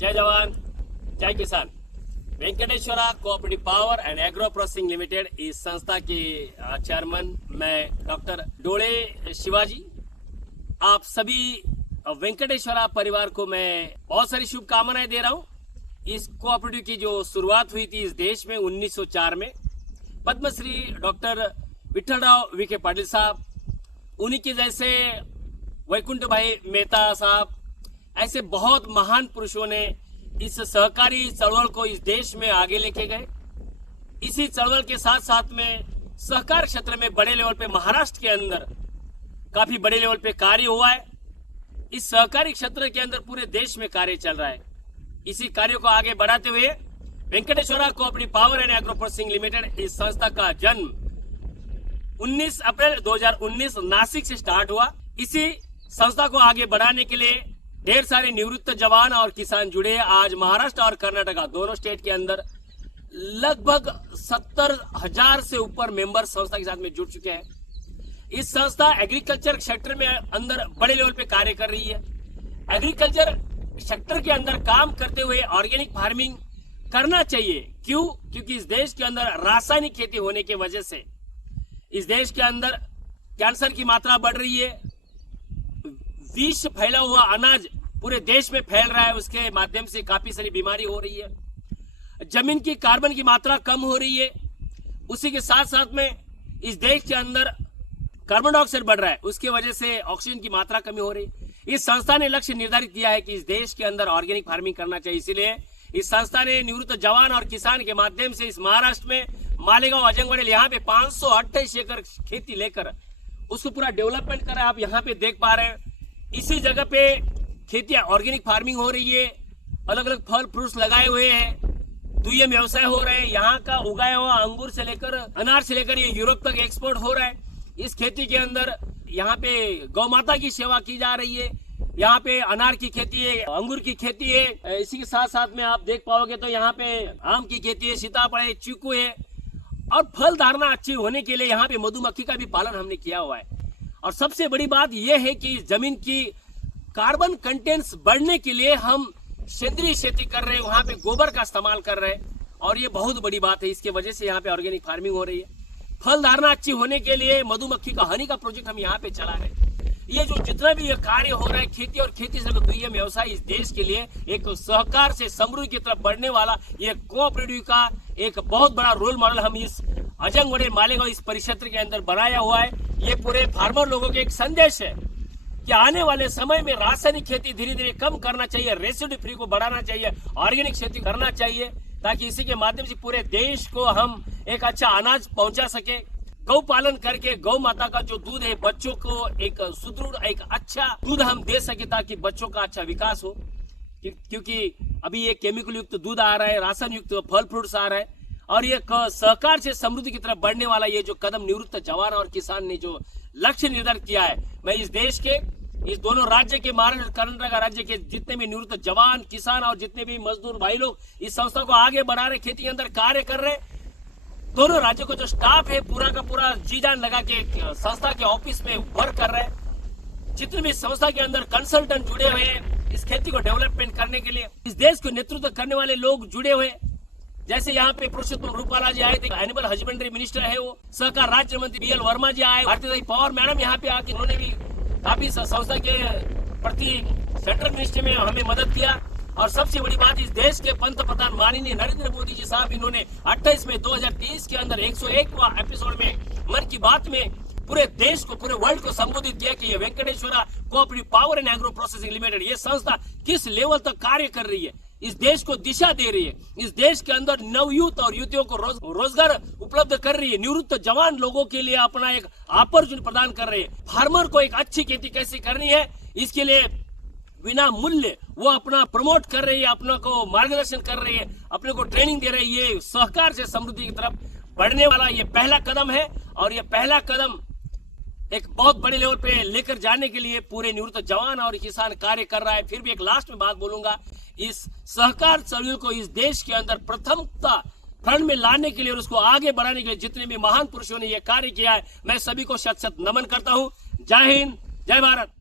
जय जवान जय किसान। Venkateshwara cooperative power and agro processing limited इस संस्था के चेयरमैन मैं डॉक्टर डोले शिवाजी। आप सभी वेंकटेश्वरा परिवार को मैं बहुत सारी शुभकामनाएं दे रहा हूं। इस कोऑपरेटिव की जो शुरुआत हुई थी इस देश में 1904 में पद्मश्री डॉक्टर विठलराव विखे पाटिल साहब, उन्हीं के जैसे वैकुंठ भाई मेहता साहब, ऐसे बहुत महान पुरुषों ने इस सहकारी चळवळ को इस देश में आगे लेके गए। इसी चळवळ के साथ साथ में सहकार क्षेत्र में बड़े लेवल पे महाराष्ट्र के अंदर काफी बड़े लेवल पे कार्य हुआ है। इस सहकारी क्षेत्र के अंदर पूरे देश में कार्य चल रहा है। इसी कार्य को आगे बढ़ाते हुए Venkateshwara cooperative power and agro processing limited इस संस्था का जन्म 19 अप्रैल 2019 नासिक से स्टार्ट हुआ। इसी संस्था को आगे बढ़ाने के लिए ढेर सारे निवृत्त जवान और किसान जुड़े। आज महाराष्ट्र और कर्नाटका दोनों स्टेट के अंदर लगभग 70,000 से ऊपर मेंबर संस्था के साथ में जुड़ चुके हैं। इस संस्था एग्रीकल्चर सेक्टर में अंदर बड़े लेवल पे कार्य कर रही है। एग्रीकल्चर सेक्टर के अंदर काम करते हुए ऑर्गेनिक फार्मिंग करना चाहिए। क्यों? क्योंकि इस देश के अंदर रासायनिक खेती होने की वजह से इस देश के अंदर कैंसर की मात्रा बढ़ रही है। विष फैला हुआ अनाज पूरे देश में फैल रहा है, उसके माध्यम से काफी सारी बीमारी हो रही है। जमीन की कार्बन की मात्रा कम हो रही है। उसी के साथ साथ में इस देश के अंदर कार्बन डाइऑक्साइड बढ़ रहा है, उसकी वजह से ऑक्सीजन की मात्रा कमी हो रही है। इस संस्था ने लक्ष्य निर्धारित किया है कि इस देश के अंदर ऑर्गेनिक फार्मिंग करना चाहिए। इसीलिए इस संस्था ने निवृत्त जवान और किसान के माध्यम से इस महाराष्ट्र में मालेगांव अजंगवडेल यहाँ पे 528 एकड़ खेती लेकर उसको पूरा डेवलपमेंट करा। आप यहाँ पे देख पा रहे हैं, इसी जगह पे खेती ऑर्गेनिक फार्मिंग हो रही है। अलग अलग फल फ्रूट्स लगाए हुए हैं, दुय्यम व्यवसाय हो रहे हैं। यहाँ का उगाया हुआ अंगूर से लेकर अनार से लेकर ये यूरोप तक एक्सपोर्ट हो रहा है। इस खेती के अंदर यहाँ पे गौ माता की सेवा की जा रही है। यहाँ पे अनार की खेती है, अंगूर की खेती है। इसी के साथ साथ में आप देख पाओगे तो यहाँ पे आम की खेती है, सीताफल है, चीकू है। और फल धारणा अच्छी होने के लिए यहाँ पे मधुमक्खी का भी पालन हमने किया हुआ है। और सबसे बड़ी बात यह है कि जमीन की कार्बन कंटेंट्स बढ़ने के लिए हम सेंद्रीय खेती कर रहे हैं, वहां पे गोबर का इस्तेमाल कर रहे हैं। और ये बहुत बड़ी बात है, इसके वजह से यहाँ पे ऑर्गेनिक फार्मिंग हो रही है। फल धारणा अच्छी होने के लिए मधुमक्खी का हनी का प्रोजेक्ट हम यहाँ पे चला रहे हैं। ये जो जितना भी ये कार्य हो रहा है खेती और खेती से दुय्यम व्यवसाय इस देश के लिए एक सहकार से समृद्धि की तरफ बढ़ने वाला ये कोऑपरेटिव का एक बहुत बड़ा रोल मॉडल हम इस अजंगवडेल मालेगांव इस परिक्षेत्र के अंदर बनाया हुआ है। ये पूरे फार्मर लोगों के एक संदेश है कि आने वाले समय में रासायनिक खेती धीरे धीरे कम करना चाहिए, रेसिड्यू फ्री को बढ़ाना चाहिए, ऑर्गेनिक खेती करना चाहिए, ताकि इसी के माध्यम से पूरे देश को हम एक अच्छा अनाज पहुंचा सके। गौ पालन करके गौ माता का जो दूध है बच्चों को एक सुदृढ़ एक अच्छा दूध हम दे सके, ताकि बच्चों का अच्छा विकास हो। क्योंकि अभी ये केमिकल युक्त दूध आ रहा है, रासायन युक्त फल फ्रूट्स आ रहा है। और ये सहकार से समृद्धि की तरफ बढ़ने वाला ये जो कदम निवृत्त जवान और किसान ने जो लक्ष्य निर्धारित किया है, मैं इस देश के इस दोनों राज्य के महाराष्ट्र कर्नाटक राज्य के जितने भी निवृत्त जवान किसान और जितने भी मजदूर भाई लोग इस संस्था को आगे बढ़ा रहे, खेती के अंदर कार्य कर रहे, दोनों राज्यों को जो स्टाफ है पूरा का पूरा जी जान लगा के संस्था के ऑफिस में वर्क कर रहे हैं। जितने भी संस्था के अंदर कंसल्टेंट जुड़े हुए हैं इस खेती को डेवलपमेंट करने के लिए, इस देश को नेतृत्व करने वाले लोग जुड़े हुए। जैसे यहाँ पे पुरुषोत्तम रूपाला जी आए थे, एनिमल हस्बेंड्री मिनिस्टर है वो, सहकार राज्य मंत्री BL वर्मा जी आए, भारतीय पवार मैडम यहाँ पे आके उन्होंने भी काफी संस्था के प्रति सेंट्रल मिनिस्ट्री में हमें मदद किया। और सबसे बड़ी बात, इस देश के पंत प्रधान माननीय नरेंद्र मोदी जी साहब, इन्होंने 28 मई 2023 के अंदर 101वां एपिसोड में मन की बात में पूरे देश को पूरे वर्ल्ड को संबोधित किया कि ये Venkateshwara cooperative power and agro processing limited ये संस्था किस लेवल तक कार्य कर रही है, इस देश को दिशा दे रही है, इस देश के अंदर नवयुवक और युवतियों को रोजगार उपलब्ध कर रही है, निवृत्त जवान लोगों के लिए अपना एक अपॉर्चुनिटी प्रदान कर रही है, फार्मर को एक अच्छी खेती कैसे करनी है इसके लिए बिना मूल्य वो अपना प्रमोट कर रही है, अपने को मार्गदर्शन कर रही है, अपने को ट्रेनिंग दे रही है। ये सहकार से समृद्धि की तरफ बढ़ने वाला ये पहला कदम है। और ये पहला कदम एक बहुत बड़े लेवल पे लेकर जाने के लिए पूरे निवृत्त जवान और किसान कार्य कर रहा है। फिर भी एक लास्ट में बात बोलूंगा, इस सहकार चळवळ को इस देश के अंदर प्रथमता फ्रंट में लाने के लिए और उसको आगे बढ़ाने के लिए जितने भी महान पुरुषों ने यह कार्य किया है, मैं सभी को शत शत नमन करता हूं। जय हिंद, जय भारत।